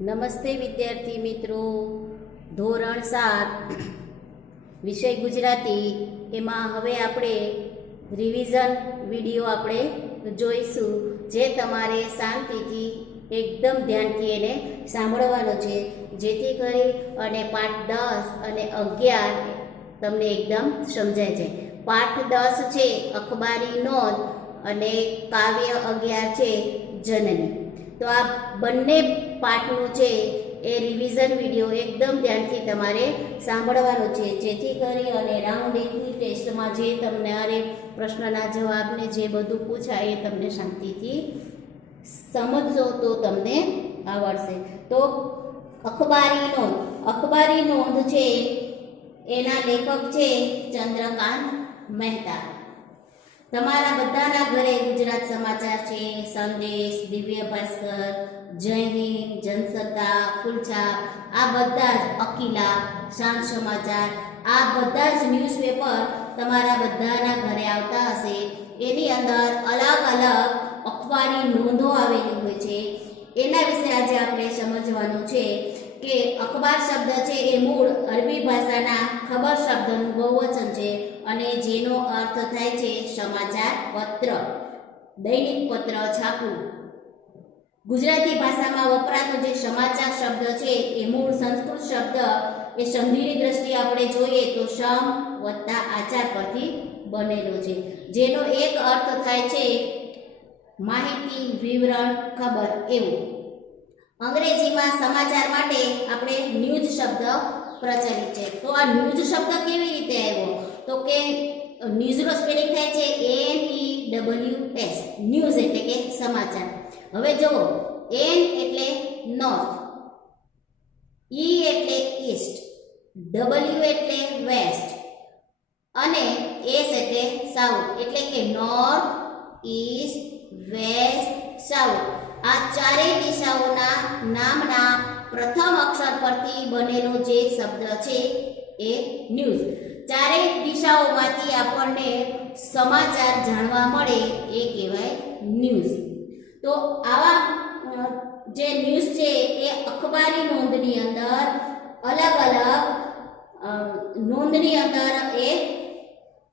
નમસ્તે વિદ્યાર્થી મિત્રો, ધોરણ 7 વિષય ગુજરાતી એમાં હવે આપણે રિવિઝન વિડીયો આપણે જોઈશું, જે તમારે શાંતિથી એકદમ ધ્યાનથી એને સાંભળવાનો છે, જેથી કરી અને પાઠ 10 અને 11 તમને એકદમ સમજાય છે. પાઠ 10 છે અખબારી નોંધ અને કાવ્ય 11 છે જનની. તો આ બંને પાઠનું છે એ રિવિઝન વિડીયો એકદમ ધ્યાનથી તમારે સાંભળવાનો છે, જેથી કરી અને રાઉન્ડ 1ની ટેસ્ટમાં જે તમારે પ્રશ્નના જવાબને જે બધું પૂછાય એ તમને શાંતિથી સમજશો તો તમને આવડશે. તો અખબારી નોંધ છે એના લેખક છે ચંદ્રકાંત મહેતા. તમારા બધાના ઘરે ગુજરાત સમાચાર છે, સંદેશ, દિવ્ય ભાસ્કર, જય હિન્દ, જનસત્તા, ફૂલછાપ, આ બધા જ અકીલા, શાંત સમાચાર, આ બધા જ ન્યૂઝપેપર તમારા બધાના ઘરે આવતા હશે. એની અંદર અલગ અલગ અખબારી નોંધો આવેલી હોય છે. એના વિશે આજે આપણે સમજવાનું છે કે અખબાર શબ્દ છે એ મૂળ અરબી ભાષાના ખબર શબ્દનું બહુવચન છે અને જેનો અર્થ થાય છે સમાચાર પત્ર, દૈનિક પત્ર છાપવું. ગુજરાતી ભાષામાં વપરાતો જે સમાચાર શબ્દ છે એ મૂળ સંસ્કૃત શબ્દ એ સંધિની દ્રષ્ટિએ આપણે જોઈએ તો સમ વત્તા આચાર પરથી બનેલો છે, જેનો એક અર્થ થાય છે માહિતી, વિવરણ, ખબર એવું. અંગ્રેજીમાં સમાચાર માટે આપણે ન્યૂઝ શબ્દ પ્રચલિત છે. તો આ ન્યૂઝ શબ્દ કેવી રીતે આવ્યો? તો કે ન્યૂઝનો સ્પેલિંગ થાય છે NEWS, ન્યૂઝ એટલે કે સમાચાર. હવે જુઓ, N એટલે નોર્થ, E એટલે ઈસ્ટ, W એટલે વેસ્ટ અને S એટલે સાઉથ, એટલે કે નોર્થ, ઈસ્ટ, વેસ્ટ, સાઉથ. આ ચારેય દિશાઓના નામના પ્રથમ અક્ષર પરથી બનેલો જે શબ્દ છે એ ન્યૂઝ. ચારેય દિશાઓમાંથી આપણને સમાચાર જાણવા મળે એ કહેવાય ન્યૂઝ. તો આવા જે ન્યૂઝ છે એ અખબારી નોંધની અંદર અલગ અલગ નોંધની અંદર એ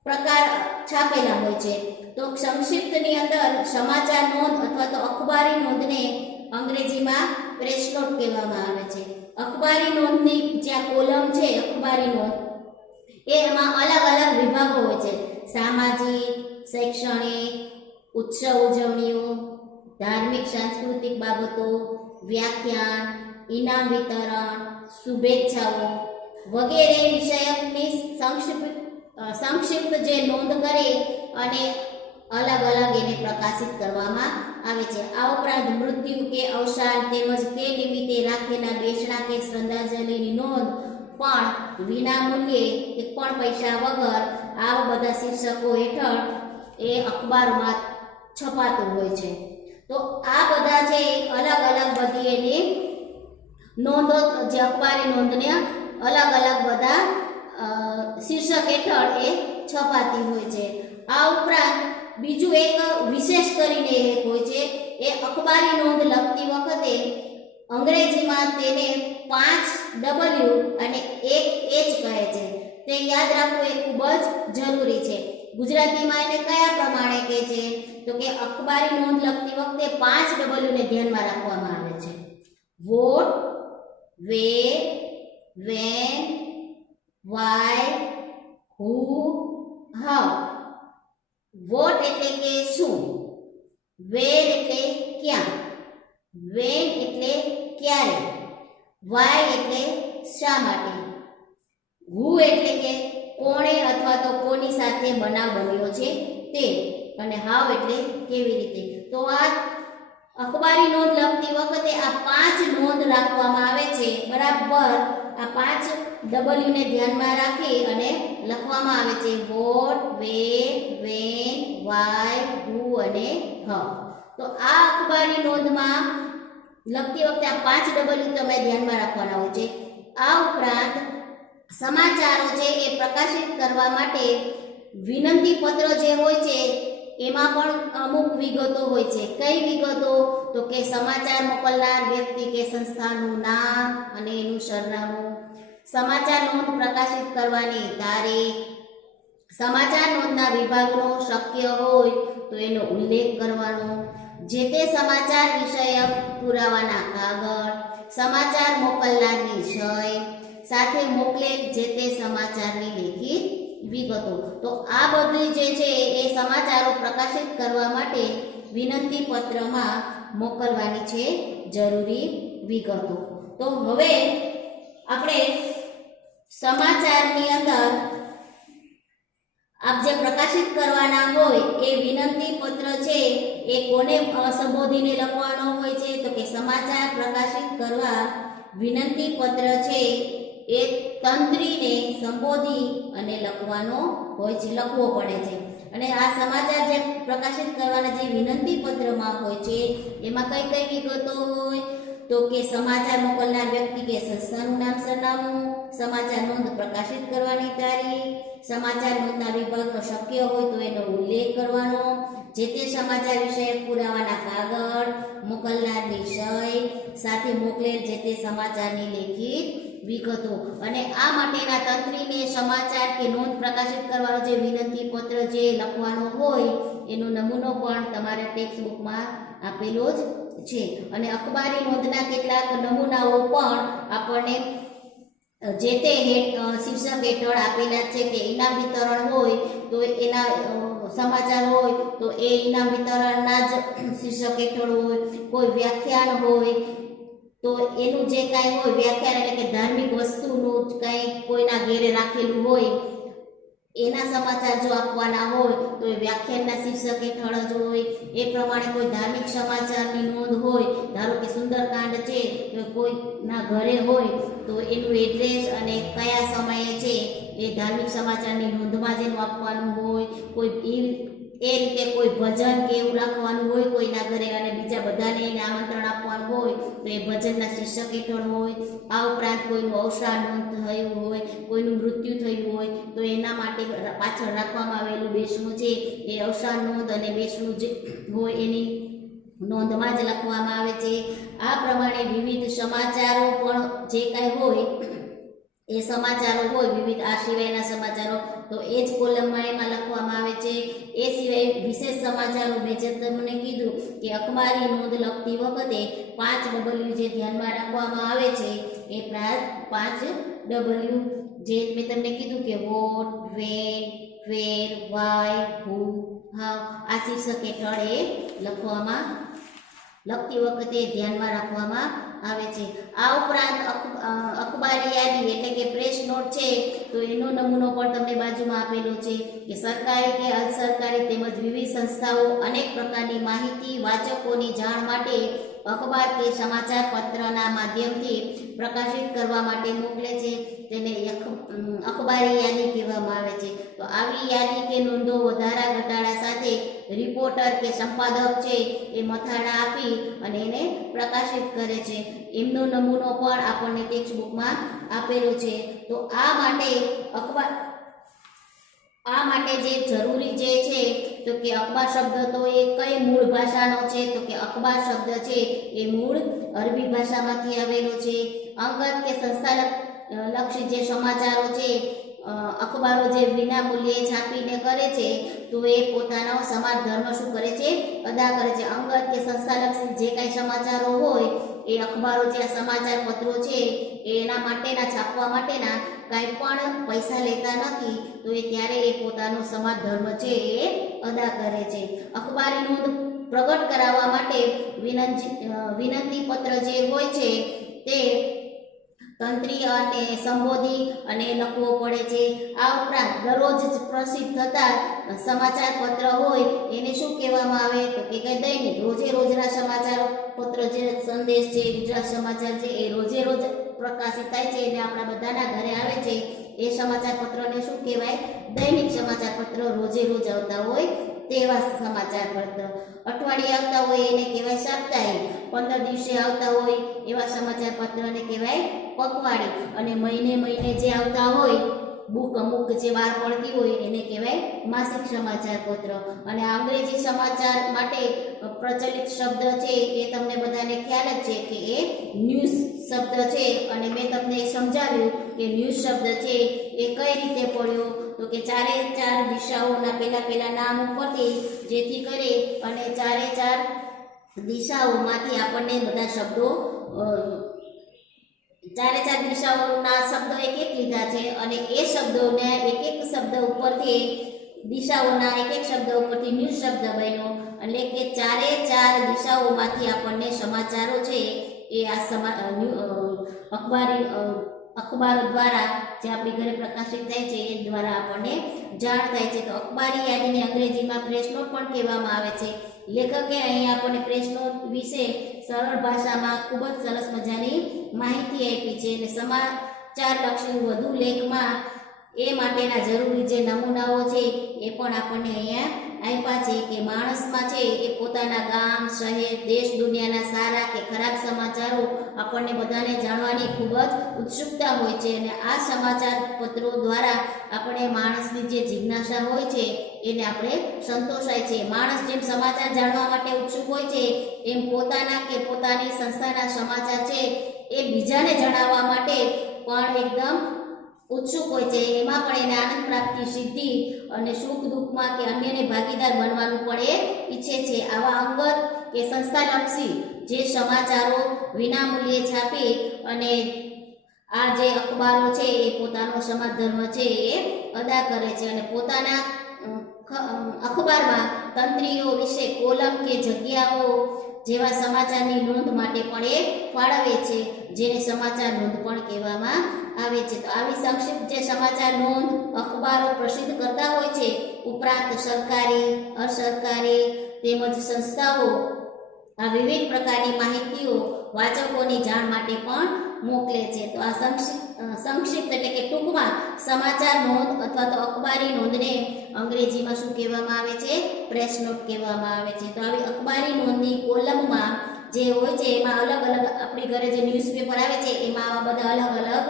પ્રકાર છાપેલા હોય છે. તો સંક્ષિપ્તની અંદર સમાચાર નોંધ અથવા તો અખબારી નોંધને અંગ્રેજીમાં પ્રેસ નોટ કહેવામાં આવે છે. અખબારી નોંધની જ્યાં કોલમ છે અખબારી નોંધ એમાં અલગ અલગ વિભાગો હોય છે: સામાજિક, શૈક્ષણિક, ઉત્સવ ઉજવણીઓ, ધાર્મિક સાંસ્કૃતિક બાબતો, વ્યાખ્યાન, ઇનામ વિતરણ, શુભેચ્છાઓ વગેરે વિષયકની સંક્ષિપ્ત જે નોંધ કરે અને અલગ અલગ એને પ્રકાશિત કરવામાં આવે છે. આ ઉપરાંત મૃત્યુ કે અવસાન તેમજ તે નિમિત્તે રાખેલા બેસણા કે શ્રદ્ધાંજલિની નોંધ પણ વિના મૂલ્યે, એક પણ પૈસા વગર આવા બધા શીર્ષકો હેઠળ એ અખબારમાં છપાતું હોય છે. તો આ બધા છે અલગ અલગ બધી એની નોંધો, જે અખબારી નોંધને અલગ અલગ બધા શીર્ષક હેઠળ એ છપાતી હોય છે. આ ઉપરાંત બીજું એક વિશેષ કરીને એક હોય છે, એ અખબારી નોંધ લખતી વખતે અંગ્રેજીમાં તેને 5 W અને 1 H કહે છે. તે યાદ રાખવું એ ખૂબ જ જરૂરી છે. ગુજરાતીમાં એને કયા પ્રમાણે કહે છે? તો કે અખબારી નોંધ લખતી વખતે 5 W ને ધ્યાનમાં રાખવામાં આવે છે: what, where, when, why, who, how. What એટલે કે શું, વેર એટલે ક્યાં, વેન એટલે ક્યારે, વાય એટલે શા માટે, હુ એટલે કે કોણે અથવા તો કોની સાથે બનાવ બન્યો છે તે, અને હાઉ એટલે કેવી રીતે. તો આ અખબારી નોંધ લખતી વખતે આ 5 નોંધ રાખવામાં આવે છે. બરાબર આ 5 W ને ધ્યાનમાં રાખી અને લખવામાં આવે છે: વોટ, વેર, વેન, વાય, હુ અને હાઉ. તો આ અખબારી નોંધમાં લખતી વખતે આ 5 W તમે ધ્યાનમાં રાખવાના હોય છે. આ ઉપરાંત સમાચારો છે એ પ્રકાશિત કરવા માટે વિનંતી પત્ર જે હોય છે એમાં પણ અમુક વિગતો હોય છે. કઈ વિગતો? તો કે સમાચાર મોકલનાર વ્યક્તિ કે સંસ્થાનું નામ અને એનું સરનામું, સમાચાર નોંધ પ્રકાશિત કરવાની તારીખ, સમાચાર નોંધના વિભાગનો શક્ય હોય તો એનો ઉલ્લેખ કરવાનો, જે તે સમાચાર વિષયક પુરાવાના કાગળ, સમાચાર મોકલનારની સહી સાથે મોકલેલ જે તે સમાચારની લેખિત વિગતો. તો આ બધી જે છે એ સમાચારો પ્રકાશિત કરવા માટે વિનંતી પત્રમાં મોકલવાની છે જરૂરી વિગતો. તો હવે આપણે સમાચારની અંદર આપ જે પ્રકાશિત કરવાના હોય એ વિનંતી પત્ર છે એ કોને સંબોધીને લખવાનો હોય છે? તો કે સમાચાર પ્રકાશિત કરવા વિનંતી પત્ર છે એ તંત્રીને સંબોધી અને લખવો પડે છે. અને આ સમાચાર જે પ્રકાશિત કરવાના જે વિનંતી પત્રમાં હોય છે એમાં કઈ વિગતો હોય? તો કે સમાચાર મોકલનાર વ્યક્તિ કે સંસ્થાનું નામ સરનામું, સમાચાર નોંધ પ્રકાશિત કરવાની તારીખ, સમાચાર નોંધના વિભાગનો શક્ય હોય તો એનો ઉલ્લેખ કરવાનો, જે તે સમાચાર વિષયક પુરાવાના કાગળ, મોકલનારની સહી સાથે મોકલેલ જે તે સમાચારની લેખિત વિગતો. અને આ માટેના તંત્રીને સમાચાર કે નોંધ પ્રકાશિત કરવાનો જે વિનંતી પત્ર જે લખવાનો હોય એનો નમૂનો પણ તમારા ટેક્સ્ટ બુકમાં આપેલો જ છે. અને અખબારી નોંધના કેટલાક નમૂનાઓ પણ આપણને જે તે શીર્ષક હેઠળ આપેલા છે. કે ઇનામ વિતરણ હોય તો એના સમાચાર હોય તો એ ઇનામ વિતરણના જ શીર્ષક હેઠળ હોય, કોઈ વ્યાખ્યાન હોય તો એનું જે કાંઈ હોય વ્યાખ્યાન એટલે કે ધાર્મિક વસ્તુનું કાંઈ કોઈના ઘેરે રાખેલું હોય એના સમાચાર જો આપવાના હોય તો એ વ્યાખ્યાનના શીર્ષક હેઠળ જ હોય. એ પ્રમાણે કોઈ ધાર્મિક સમાચારની નોંધ હોય, ધારો કે સુંદરકાંડ છે તો કોઈના ઘરે હોય તો એનું એડ્રેસ અને કયા સમયે છે એ ધાર્મિક સમાચારની નોંધમાં જેનું આપવાનું હોય. કોઈ એ રીતે કોઈ ભજન કે એવું રાખવાનું હોય કોઈના ઘરે અને બીજા બધાને એને આમંત્રણ આપવાનું હોય તો એ ભજનના શીર્ષક હેઠળ હોય. આ ઉપરાંત કોઈનું અવસાન થયું હોય, કોઈનું મૃત્યુ થયું હોય તો એના માટે પાછળ રાખવામાં આવેલું બેસણું છે એ અવસાન નોંધ અને બેસણું જે હોય એની નોંધમાં જ લખવામાં આવે છે. આ પ્રમાણે વિવિધ સમાચારો પણ જે કાંઈ હોય એ સમાચારો હોય વિવિધ આ સિવાયના સમાચારો તો એ જ કોલમમાં એમાં લખવામાં આવે છે. એ સિવાય વિશેષ સમાચારો મેં જે તમને કીધું કે અખબારી નોંધ લખતી વખતે 5W જે ધ્યાનમાં રાખવામાં આવે છે એ 5W જે મેં તમને કીધું કે what, when, where, why, who, how આ શીર્ષક હેઠળ એ લખતી વખતે ધ્યાનમાં રાખવામાં આવે છે. આ ઉપરાંત અખબારી યાદી એટલે કે પ્રેસ નોટ છે તો એનો નમૂનો પણ તમને બાજુમાં આપેલો છે કે સરકારી કે અર્ધ સરકારી તેમજ વિવિધ સંસ્થાઓ અનેક પ્રકારની માહિતી વાચકોની જાણ માટે અખબાર કે સમાચાર પત્રના માધ્યમથી પ્રકાશિત કરવા માટે મોકલે છે. તેને અખબારી યાદી કહેવામાં આવે છે. તો આવી યાદી કે નોંધો વધારા ઘટાડા સાથે રિપોર્ટર કે સંપાદક છે એ મથાળા આપી અને એને પ્રકાશિત કરે છે. એમનો નમૂનો પણ આપણને ટેક્સ્ટ બુકમાં આપેલો છે. તો આ માટે જે જરૂરી જે છે તો કે અખબાર શબ્દ તો એ કઈ મૂળ ભાષાનો છે? તો કે અખબાર શબ્દ છે એ મૂળ અરબી ભાષામાંથી આવેલો છે. અંગત કે સંસ્થાલક્ષી જે સમાચારો છે અખબારો જે વિના મૂલ્યે છાપીને કરે છે તો એ પોતાનો સમાજ ધર્મ શું કરે છે? અદા કરે છે. અંગત કે સંસ્થાલક્ષી જે કાંઈ સમાચારો હોય એ અખબારો જે સમાચાર પત્રો છે એના માટેના છાપવા માટેના કાંઈ પણ પૈસા લેતા નથી તો એ ત્યારે એ પોતાનો સમાજ ધર્મ છે એ અદા કરે છે. અખબારી નોંધ પ્રગટ કરાવવા માટે વિનંતી પત્ર જે હોય છે તે તંત્રી અને સંબોધી અને લખવો પડે છે. આ ઉપરાંત દરરોજ પ્રસિદ્ધ થતા સમાચાર પત્ર હોય એને શું કહેવામાં આવે? તો કે દૈનિક રોજના સમાચાર પત્ર જે સંદેશ છે, ગુજરાત સમાચાર છે એ રોજ પ્રકાશિત થાય છે અને આપણા બધાના ઘરે આવે છે એ સમાચાર પત્રને શું કહેવાય? દૈનિક સમાચાર પત્ર રોજ આવતા હોય તેવા સમાચાર પત્ર. અઠવાડિયે આવતા હોય એને કહેવાય સાપ્તાહિક. 15 દિવસે આવતા હોય એવા સમાચાર પત્રને કહેવાય પખવાડી. અને મહિને જે આવતા હોય બુક અમુક જે બહાર પડતી હોય એને કહેવાય માસિક સમાચાર પત્ર. અને આ અંગ્રેજી સમાચાર માટે પ્રચલિત શબ્દ છે એ તમને બધાને ખ્યાલ જ છે કે એ ન્યૂઝ શબ્દ છે. અને મેં તમને સમજાવ્યું કે ન્યૂઝ શબ્દ છે એ કઈ રીતે પડ્યો, તો કે ચારે ચાર દિશાઓના પેલા નામ ઉપરથી જેથી કરી અને ચારે ચાર દિશાઓમાંથી આપણને બધા શબ્દો ચારે ચાર દિશાઓના શબ્દો એક લીધા છે અને એ શબ્દોને એક શબ્દ ઉપરથી દિશાઓના એક શબ્દ ઉપરથી ન્યૂઝ શબ્દ બન્યો. એટલે કે ચારે ચાર દિશાઓમાંથી આપણને સમાચારો છે એ આ અખબારો દ્વારા જે આપણી ઘરે પ્રકાશિત થાય છે એ દ્વારા આપણને જાણ થાય છે. તો અખબારી યાદીને અંગ્રેજીમાં પ્રેસ નોટ પણ કહેવામાં આવે છે. લેખકે અહીં આપણને પ્રેસ નોટ વિશે સરળ ભાષામાં ખૂબ જ સરસ મજાની માહિતી આપી છે. અને સમાચાર લક્ષી વધુ લેખમાં એ માટેના જરૂરી જે નમૂનાઓ છે એ પણ આપણને અહીંયા આપ્યા છે કે માણસમાં છે એ પોતાના ગામ, શહેર, દેશ દુનિયાના સારા કે ખરાબ સમાચારો આપણને બધાને જાણવાની ખૂબ જ ઉત્સુકતા હોય છે. અને આ સમાચાર પત્રો દ્વારા આપણે માણસની જે જિજ્ઞાસા હોય છે એને આપણે સંતોષાય છે. માણસ જેમ સમાચાર જાણવા માટે ઉત્સુક હોય છે એમ પોતાના કે પોતાની સંસ્થાના સમાચાર છે એ બીજાને જણાવવા માટે પણ એકદમ ઉત્સુક હોય છે. એમાં પણ એને આનંદ પ્રાપ્તિ, સિદ્ધિ અને સુખ દુઃખમાં કે અન્યને ભાગીદાર બનવાનું પણ એ ઈચ્છે છે. આવા અંગત કે સંસ્થાલક્ષી જે સમાચારો વિનામૂલ્યે છાપી અને આ જે અખબારો છે એ પોતાનો સમાજ ધર્મ છે એ અદા કરે છે. અને પોતાના અખબારમાં તંત્રીઓ વિશે કોલમ કે જગ્યાઓ જેવા સમાચારની નોંધ માટે પણ એ ફાળવે છે, જેને સમાચાર નોંધ પણ કહેવામાં આવે છે. તો આવી સંક્ષિપ્ત જે સમાચાર નોંધ અખબારો પ્રસિદ્ધ કરતા હોય છે ઉપરાંત સરકારી, અસરકારી તેમજ સંસ્થાઓ આ વિવિધ પ્રકારની માહિતીઓ વાચકોની જાણ માટે પણ મોકલે છે. તો આ સંક્ષિપ્ત એટલે કે ટૂંકમાં સમાચાર નોંધ અથવા તો અખબારી નોંધને અંગ્રેજીમાં શું કહેવામાં આવે છે? પ્રેસ નોટ કહેવામાં આવે છે. તો આવી અખબારી નોંધની કોલમમાં જે હોય છે એમાં અલગ અલગ આપણી ઘરે જે ન્યૂઝપેપર આવે છે એમાં આવા બધા અલગ અલગ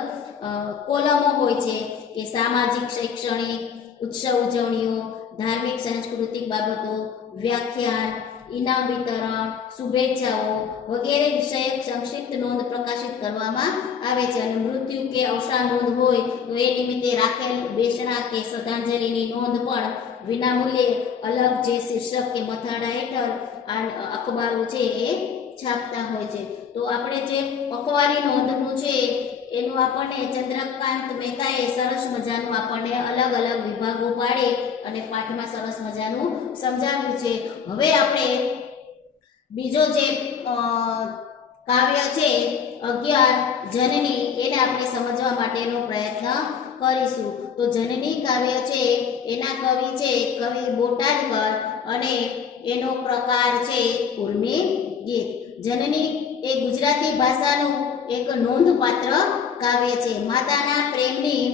કોલમો હોય છે કે સામાજિક, શૈક્ષણિક, ઉત્સવ ઉજવણીઓ, ધાર્મિક સાંસ્કૃતિક બાબતો, વ્યાખ્યાન, ઇનામ વિતરણ, શુભેચ્છાઓ વગેરે વિષયક સંક્ષિપ્ત નોંધ પ્રકાશિત કરવામાં આવે છે. અને મૃત્યુ કે અવસાન નોંધ હોય તો એ નિમિત્તે રાખેલ બેસણા કે શ્રદ્ધાંજલિની નોંધ પણ વિનામૂલ્યે અલગ જે શીર્ષક કે મથાળા હેઠળ આ અખબારો છે એ છાપતા હોય છે. તો આપણે જે અખબારી નોંધનું છે એનું આપણને ચંદ્રકાંત મહેતાએ સરસ મજાનું આપણને અલગ અલગ વિભાગો પાડી અને પાઠમાં સરસ મજાનું સમજાવ્યું છે. હવે આપણે બીજો જે કાવ્ય છે 11 જનની એને આપણે સમજવા માટેનો પ્રયત્ન કરીશું. તો જનની કાવ્ય છે એના કવિ છે કવિ બોટાદકર અને એનો પ્રકાર છે ઉર્મી ગીત. જનની એ ગુજરાતી ભાષાનું એક નોંધપાત્ર કાવ્ય છે. માતાના પ્રેમની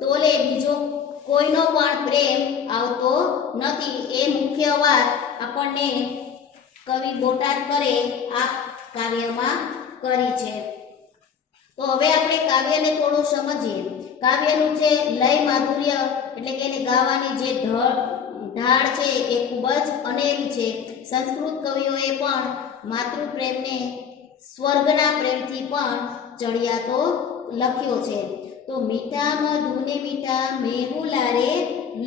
તોલે બીજો કોઈનો પણ પ્રેમ આવતો નથી એ મુખ્ય વાત આપણને કવિ બોટાદકરે આ કાવ્યમાં કરી છે. તો હવે આપણે કાવ્યને થોડું સમજીએ. કાવ્યનું જે લય માધુર્ય એટલે કે એને ગાવાની જે ઢાળ છે એ ખૂબ જ અનેરી છે. સંસ્કૃત કવિઓએ પણ માતૃપ્રેમને સ્વર્ગના પ્રેમથી પણ ચડિયાતો લખ્યો છે. તો મીઠા મધુને મીઠા મેહુલા રે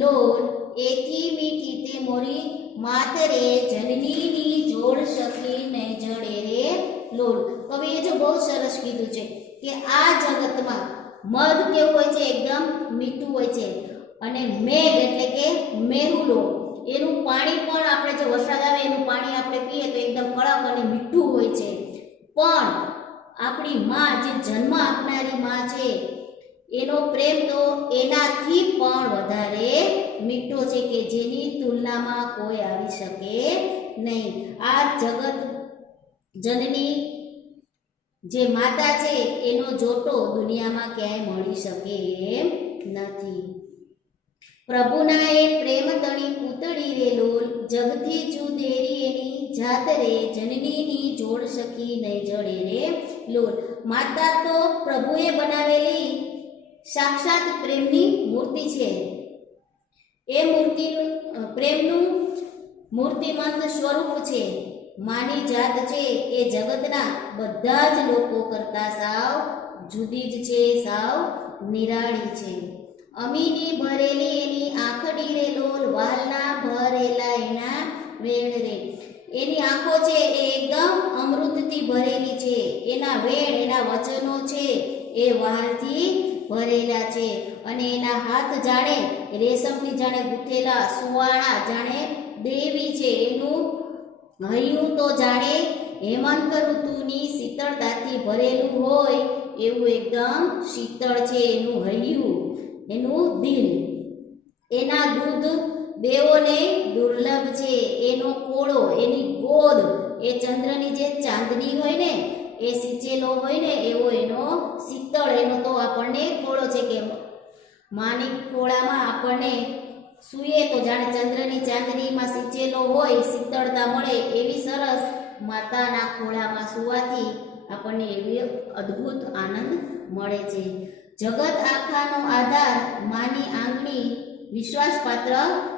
લોલ, એથી મીઠી તે મોરી માત રે જનનીની જોડ સખી નહીં જડે રે લોલ. કવિએ જો બહુ સરસ કીધું છે કે આ જગતમાં મધ કેવું હોય છે? એકદમ મીઠું હોય છે. અને મેઘ એટલે કે મેહુલો એનું પાણી પણ આપણે જો વરસાદ આવે એનું પાણી આપણે પીએ તો એકદમ કડક અને મીઠું હોય છે. પણ આપણી માં જે જન્મ આપનારી માં છે એનો પ્રેમ તો એનાથી પણ વધારે મીઠો છે કે જેની તુલનામાં કોઈ આવી શકે નહીં. આ જગત જનની જે માતા છે એનો જોટો દુનિયામાં ક્યાંય મળી શકે એમ નથી. પ્રભુના એ પ્રેમ તણી પૂતળી રે લોલ, જગથી જુદેરી એની જાત રે જનનીની જોડ સખી નહીં જડે રે લોલ. માતા તો પ્રભુએ બનાવેલી સાક્ષાત પ્રેમની મૂર્તિ છે. એ મૂર્તિ પ્રેમનું મૂર્તિમંત સ્વરૂપ છે. માની જાત છે એ જગતના બધા જ લોકો કરતા સાવ જુદી જ છે, સાવ નિરાળી છે. અમીની ભરેલી એની આંખડી રે લોલ, વાલના ભરેલા એના વેણ રે. એની આંખો છે એ એકદમ અમૃતથી ભરેલી છે. એના વેણ, એના વચનો છે એ વાલથી ભરેલા છે. અને એના હાથ જાણે રેશમથી જાણે ગૂંથેલા સુવાળા, જાણે દેવી છે. એનું હૈયું તો જાણે હેમંત ઋતુની શીતળતાથી ભરેલું હોય એવું એકદમ શીતળ છે એનું હૈયું, એનું દિલ. એના દૂધ દેવોને દુર્લભ છે. એનો કોળો, એની ગોદ એ ચંદ્રની જે ચાંદની હોય ને એ સિંચેલો હોય ને એવો એનો શીતળ, એનો તો આપણને ખોળો છે કે માની ખોળામાં આપણને સૂઈએ તો જાણે ચંદ્રની ચાંદનીમાં સિંચેલો હોય, શીતળતા મળે એવી સરસ માતાના ખોળામાં સૂવાથી આપણને એવી અદ્ભુત આનંદ મળે છે. જગત આખાનો આધાર માની આંગણી વિશ્વાસપાત્ર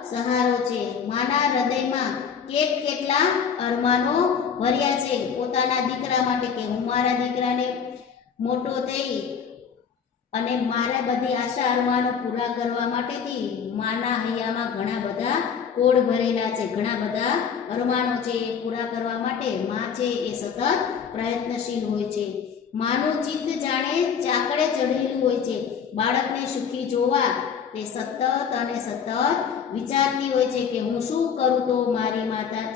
સહારો છે. માના હૃદયમાં કેટલા અરમાનો ભર્યા છે પોતાના દીકરા માટે, કે હું મારા દીકરાને મોટો થઈ અને મારા બધી આશા અરમાનો પૂરા કરવા માટેથી માના હૈયામાં ઘણા બધા કોડ ભરેલા છે, ઘણા બધા અરમાનો છે એ પૂરા કરવા માટે માં છે એ સતત પ્રયત્નશીલ હોય છે. માનું ચિત્ત જાણે ચાકડે ચઢેલું હોય છે. બાળકને સુખી જોવા તે સતત અને સતત વિચારતી હોય છે કે હું શું કરું તો મારી માતા,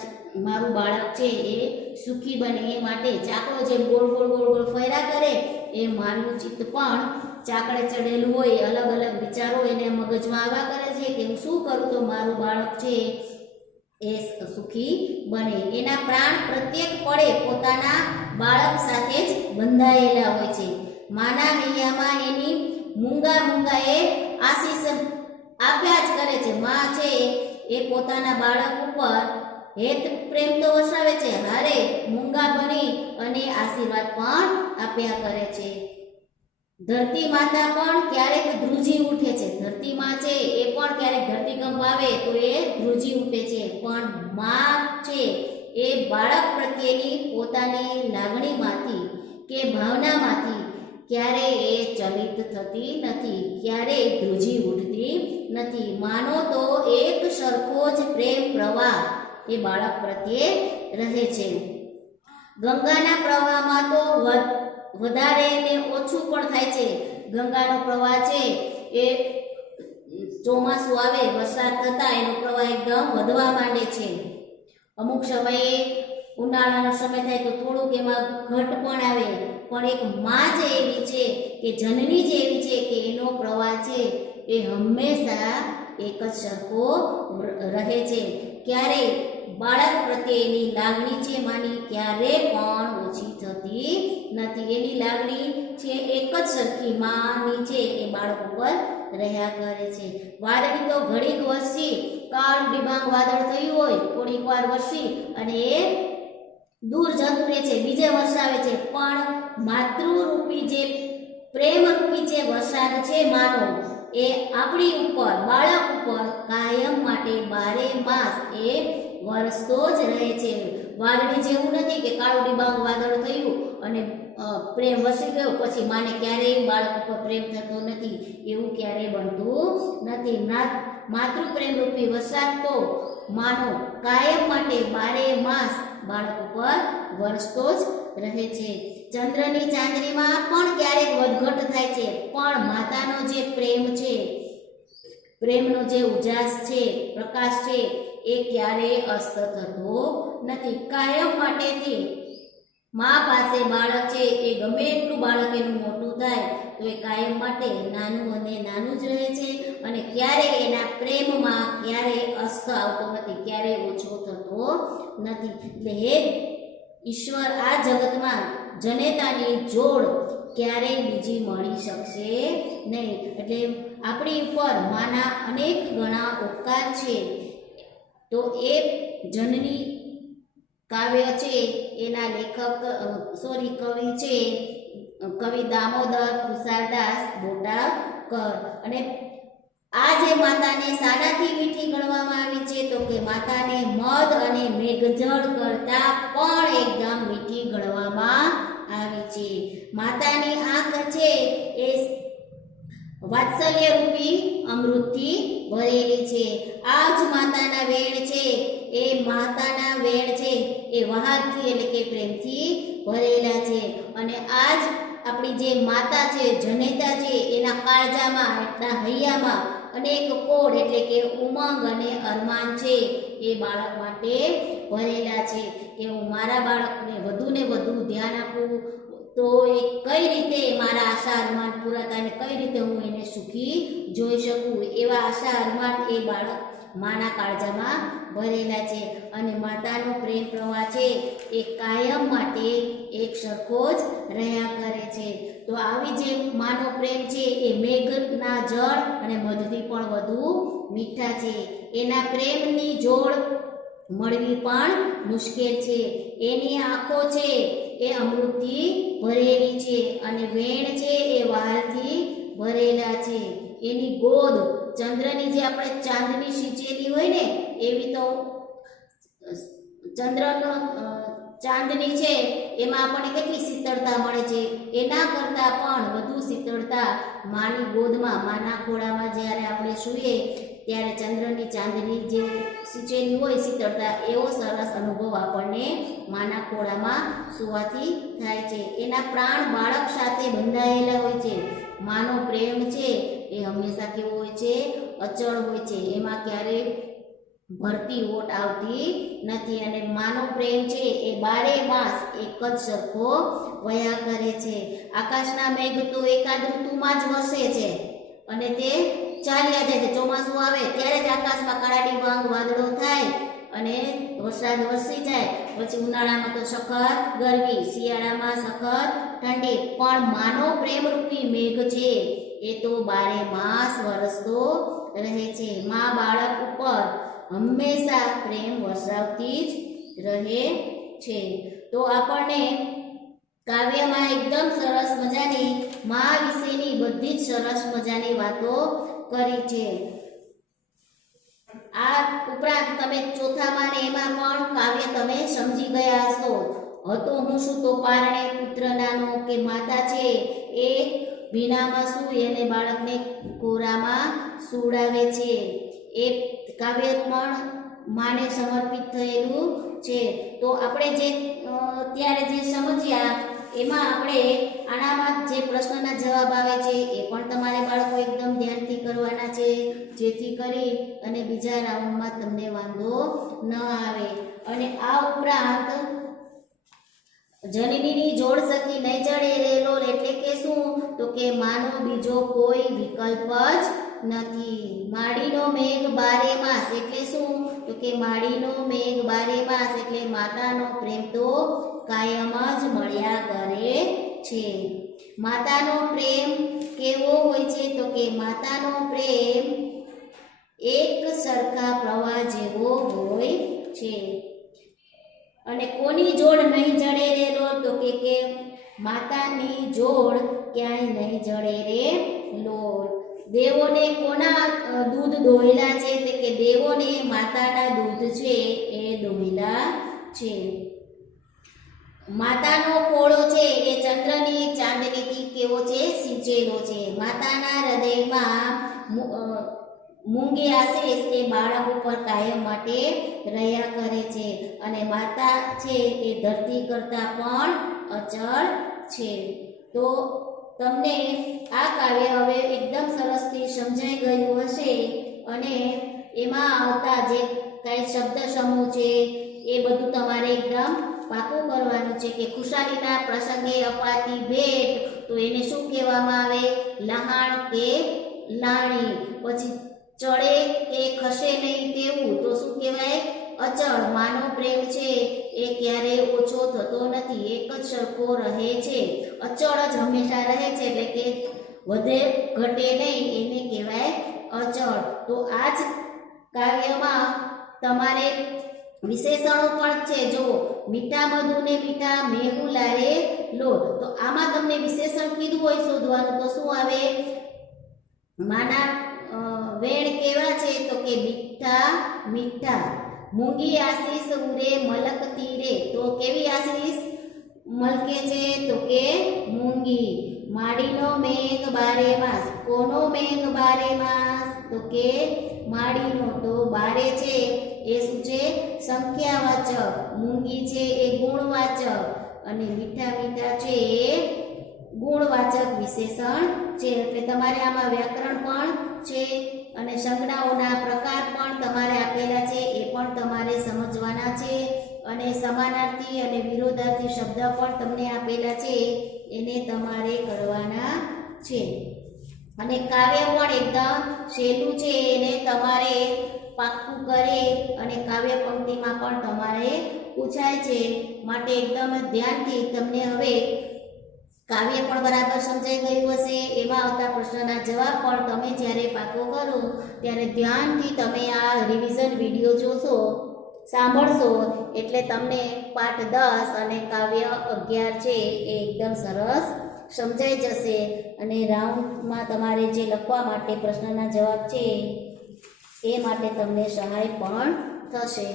મારું બાળક છે એ સુખી બને. એ માટે ચાકડો જે ગોળ ગોળ ગોળ ગોળ ફર્યા કરે એ માનું ચિત્ત પણ ચાકડે ચડેલું હોય. અલગ અલગ વિચારો એને મગજમાં આવ્યા કરે છે કે હું શું કરું તો મારું બાળક છે એ સુખી બને. એના પ્રાણ પ્રત્યેક પળે પોતાના બાળક સાથે જ બંધાયેલા હોય છે. માના હૈયામાં એની મૂંગા એ આશીષ આપ્યા જ કરે છે. માં છે એ પોતાના બાળક ઉપર હેત પ્રેમ તો વસાવે છે, હારે મૂંગા બની અને આશીર્વાદ પણ આપ્યા કરે છે. ધરતી માતા પણ ક્યારેક ધ્રુજી ઉઠે છે. ધરતી માં છે એ પણ ક્યારેક ધરતીકંપ આવે તો એ ધ્રુજી ઉઠે છે, પણ માં છે એ બાળક પ્રત્યેની પોતાની લાગણીમાંથી કે ભાવનામાંથી ક્યારેય એ ચલિત થતી નથી, ક્યારેય ધ્રુજી ઉઠતી નથી. માનો તો એક સરખો જ પ્રેમ પ્રવાહ એ બાળક પ્રત્યે રહે છે. ગંગાના પ્રવાહમાં તો વધારે ને ઓછું પણ થાય છે. ગંગાનો પ્રવાહ છે એ ચોમાસું આવે, વરસાદ થતા એનો પ્રવાહ એકદમ વધવા માંડે છે. અમુક સમયે ઉનાળાનો સમય થાય તો થોડુંક એમાં ઘટ પણ આવે, પણ એક માં જ એવી છે કે જનની જ એવી છે કે એનો પ્રવાહ છે એ હંમેશા એક જ સરખો રહે છે. ક્યારેય બાળક પ્રત્યેની લાગણી છે માની ક્યારે પણ ઓછી થતી નથી. એની લાગણી છે એક જ સરખી માની છે એ બાળક ઉપર રહ્યા કરે છે. વાદળી તો ઘડીક વરસી, કાળ ડિબાંગ વાદળ થયું હોય, થોડીક વાર વરસી અને એ દૂર જતું રહે છે, બીજે વરસાવે છે. પણ માતૃરૂપી જે પ્રેમરૂપી જે વરસાદ છે માનો એ આપણી ઉપર, બાળક ઉપર કાયમ માટે 12 માસ એ વરસતો જ રહે છે. વાદળી જેવું નથી કે કાળું ડિબાંગ વાદળ થયું અને પ્રેમ વરસી ગયો પછી માને ક્યારેય બાળક ઉપર પ્રેમ થતો નથી, એવું ક્યારેય બનતું નથી. માતૃપ્રેમ રૂપી વરસાદ તો માનો કાયમ માટે 12 માસ બાળક ઉપર વરસતો જ રહે છે. ચંદ્રની ચાંદનીમાં પણ ક્યારેક વધઘટ થાય છે, પણ માતાનો જે પ્રેમ છે, પ્રેમનો જે ઉજાસ છે, પ્રકાશ છે એ ક્યારેય અસ્ત થતો નથી. કાયમ માટેથી મા પાસે બાળક છે એ ગમે એટલું બાળક એનું મોટું થાય તો એ કાયમ માટે નાનું અને નાનું જ રહે છે અને ક્યારેય એના પ્રેમમાં ક્યારેય અસ્ત આવતો નથી, ક્યારેય ઓછો થતો નથી. એટલે હે ઈશ્વર, આ જગતમાં જનેતાની જોડ ક્યારેય બીજી મળી શકશે નહીં. એટલે આપણી ઉપર માના અનેક ગણા ઉપકાર છે. તો એ જનની કાવ્ય છે એના લેખક કવિ છે કવિ દામોદર ખુસારદાસ બોટાદ કર. અને આ જે માતાને શાનાથી મીઠી ગણવામાં આવી છે તો કે માતાને મધ અને મેઘજળ કરતા પણ એકદમ મીઠી ગણવામાં આવી છે. માતાની આંખ છે એ વાત્સલ્ય રૂપી અમૃતથી ભરેલી છે. આ જ માતાના વેણ છે એ વહાલથી એટલે કે પ્રેમથી ભરેલા છે. અને આ જ આપણી જે માતા છે જનેતા છે એના કાળજામાં એટલા હૈયામાં અનેક કોડ એટલે કે ઉમંગ અને અરમાન છે એ બાળક માટે ભરેલા છે કે હું મારા બાળકને વધુ ને વધુ ધ્યાન આપું તો એ કઈ રીતે મારા આશા અરમાન પૂરા થાય અને કઈ રીતે હું એને સુખી જોઈ શકું એવા આશા અરમાન એ બાળક માના કાળજામાં ભરેલા છે. અને માતાનો પ્રેમ પ્રવાહ છે એ કાયમ માટે એક સરખો જ રહ્યા કરે છે. તો આવી જે માનો પ્રેમ છે એ મેઘના જળ અને મધથી પણ વધુ મીઠા છે. એના પ્રેમની જોડ મળવી પણ મુશ્કેલ છે. એની આંખો છે એ અમૃતથી ભરેલી છે અને વેણ છે એ વહાલથી ભરેલા છે. એની ગોદ ચંદ્રની જે આપણે ચાંદની સિંચેલી હોય ને એવી તો ચંદ્રનો ચાંદની છે એમાં આપણને કેટલી શીતળતા મળે છે એના કરતાં પણ વધુ શીતળતા માની ગોદમાં માના ખોળામાં જ્યારે આપણે સૂઈએ ત્યારે ચંદ્રની ચાંદની જે સિંચેલી હોય શીતળતા એવો સરસ અનુભવ આપણને માના ખોળામાં સૂવાથી થાય છે. એના પ્રાણ બાળક સાથે બંધાયેલા હોય છે. માનો પ્રેમ છે એ હંમેશા કેવો હોય છે? અચળ હોય છે. એમાં ક્યારેય ભરતી ઓટ આવતી નથી. અને માનો પ્રેમ છે એ 12 માસ એક જ સરખો વયા કરે છે. આકાશના મેઘ તો એકાદ ઋતુમાં જ વસે છે અને તે ચાલ્યા જાય છે. ચોમાસું આવે ત્યારે જ આકાશમાં કાળા ડિબાંગ વાદળો થાય અને વરસાદ વરસી જાય. પછી ઉનાળામાં તો સખત ગરમી, શિયાળામાં સખત ઠંડી. પણ માનો પ્રેમરૂપી મેઘ છે એ તો 12 માસ વરસતો રહે છે. માં બાળક ઉપર હંમેશા પ્રેમ વરસાવતી જ રહે છે. તો આપણને કાવ્યમાં એકદમ સરસ મજાની મા વિશેની બધી જ સરસ મજાની વાતો કરી છે. આ ઉપરાંત તમે ચોથામાં ને એમાં પણ કાવ્ય તમે સમજી ગયા હશો. હતો હું શું તો પારણે પુત્ર નાનો કે માતા છે એ ભીનામાં સૂઈ અને બાળકને કોરામાં સુવડાવે છે. એ કાવ્ય પણ માને સમર્પિત થયેલું છે. તો આપણે જે ત્યારે જે સમજ્યા એમાં આપણે આનામાં જે પ્રશ્નના જવાબ આવે છે એ પણ તમારે બાળકો એકદમ ધ્યાનથી કરવાના છે જેથી કરી અને બીજા રાઉન્ડમાં તમને વાંધો ન આવે. અને આ ઉપરાંત જનનીની જોડ સખી નહીં જડે રે લોલ એટલે કે શું? તો કે માનો બીજો કોઈ વિકલ્પ જ નથી. માડીનો મેઘ 12 માસ એટલે શું? તો કે માડીનો મેઘ 12 માસ એટલે માતાનો પ્રેમ તો કાયમ જ મળ્યા કરે છે. માતાનો પ્રેમ કેવો હોય છે? તો કે માતાનો પ્રેમ એક સરખા પ્રવાહ જેવો હોય છે. અને કોની જોડ નહીં જડે રે લોલ? તો કે માતાની જોડ ક્યાંય નહીં જડે રે લોલ. દેવોને કોના દૂધ દોહેલા છે? તે કે દેવોને માતાના દૂધ છે એ દોહેલા છે. માતાનો ખોળો છે એ ચંદ્રની ચાંદનીથી કેવો છે? સિંચેલો છે. માતાના હૃદયમાં મૂંગી આશીષ એ બાળક ઉપર કાયમ માટે રહ્યા કરે છે. અને માતા છે એ ધરતી કરતાં પણ અચળ છે. તો તમને આ કાવ્ય હવે એકદમ સરસથી સમજાઈ ગયું હશે. અને એમાં આવતા જે કાંઈ શબ્દ સમૂહ છે એ બધું તમારે એકદમ પાકું કરવાનું છે. કે ખુશાલીના પ્રસંગે અપાતી ભેટ તો એને શું કહેવામાં આવે? લહાણ કે લાણી. પછી ચડે કે ખસે નહીં તેવું તો શું કહેવાય? અચળ. માનો પ્રેમ છે એ ક્યારેય ઓછો થતો નથી, એક જ સરખો રહે છે, અચળ જ હંમેશા રહે છે. એટલે કે વધે ઘટે નહીં એને કહેવાય અચળ. તો આ જ કાવ્યમાં તમારે વિશેષણો પણ છે. જો મીઠા મધુ ને મીઠા મેહુલા રે લોલ, તો આમાં તમને વિશેષણ કીધું હોય શોધવાનું તો શું આવે? માના વેણ કેવા છે તો કે મીઠા મીઠા. મૂંગી આશીષ ઉરે મલક તીરે, તો કેવી આશીષ મલકે છે તો કે મૂંગી. માડીનો મેઘ બારે માસ, કોનો મેઘ બારે માસ તો કે માડીનો. તો બારે છે એ શું છે સંખ્યાવાચક, મૂંગી છે એ ગુણવાચક અને મીઠા મીઠા છે એ ગુણવાચક વિશેષણ છે. એટલે તમારે આમાં વ્યાકરણ પણ છે અને સંજ્ઞાઓના પ્રકાર પણ તમારે આપેલા છે, એ પણ તમારે સમજવાના છે. અને સમાનાર્થી અને વિરોધાર્થી શબ્દ પણ તમને આપેલા છે, એને તમારે કરવાના છે. અને કાવ્ય પણ એકદમ સહેલું છે, એને તમારે પાક્કું કરે અને કાવ્ય પંક્તિમાં પણ તમારે પૂછાય છે. માટે એકદમ ધ્યાનથી તમને હવે કાવ્ય પણ બરાબર સમજાઈ ગયું હશે. એમાં આવતા પ્રશ્નના જવાબ પણ તમે જ્યારે પાકો કરો ત્યારે ધ્યાનથી તમે આ રિવિઝન વિડીયો જોશો, સાંભળશો, એટલે તમને પાઠ 10 અને કાવ્ય 11 છે એ એકદમ સરસ સમજાઈ જશે. અને રાઉન્ડમાં તમારે જે લખવા માટે પ્રશ્નના જવાબ છે એ માટે તમને સહાય પણ થશે.